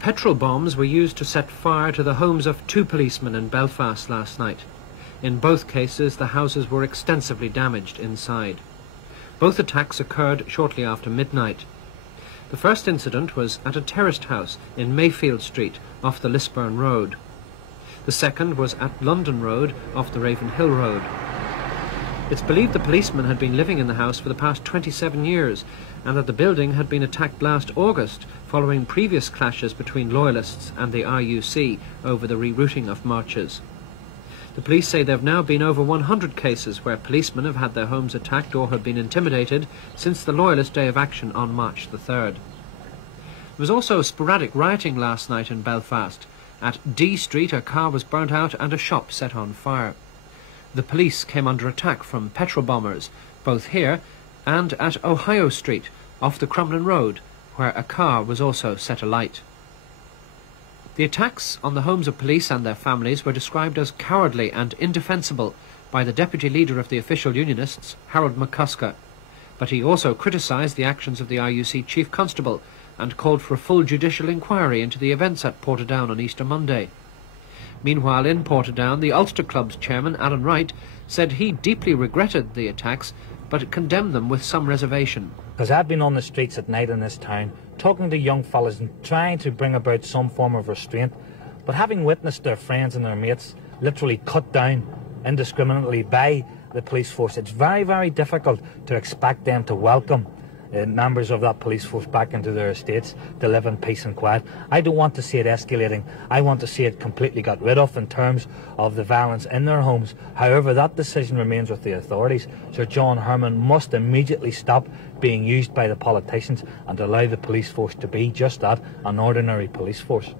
Petrol bombs were used to set fire to the homes of 2 policemen in Belfast last night. In both cases, the houses were extensively damaged inside. Both attacks occurred shortly after midnight. The first incident was at a terraced house in Mayfield Street off the Lisburn Road. The second was at London Road off the Ravenhill Road. It's believed the policemen had been living in the house for the past 27 years and that the building had been attacked last August following previous clashes between Loyalists and the RUC over the rerouting of marches. The police say there have now been over 100 cases where policemen have had their homes attacked or have been intimidated since the Loyalist Day of Action on March the 3rd. There was also sporadic rioting last night in Belfast. At D Street, a car was burnt out and a shop set on fire. The police came under attack from petrol bombers, both here and at Ohio Street, off the Crumlin Road, where a car was also set alight. The attacks on the homes of police and their families were described as cowardly and indefensible by the deputy leader of the official unionists, Harold McCusker, but he also criticised the actions of the RUC chief constable and called for a full judicial inquiry into the events at Portadown on Easter Monday. Meanwhile, in Portadown, the Ulster Clubs Chairman, Alan Wright, said he deeply regretted the attacks, but condemned them with some reservation. Because I've been on the streets at night in this town, talking to young fellas and trying to bring about some form of restraint, but having witnessed their friends and their mates literally cut down indiscriminately by the police force, it's very, very difficult to expect them to welcome members of that police force back into their estates to live in peace and quiet. I don't want to see it escalating. I want to see it completely got rid of in terms of the violence in their homes. However, that decision remains with the authorities. Sir John Herman must immediately stop being used by the politicians and allow the police force to be just that, an ordinary police force.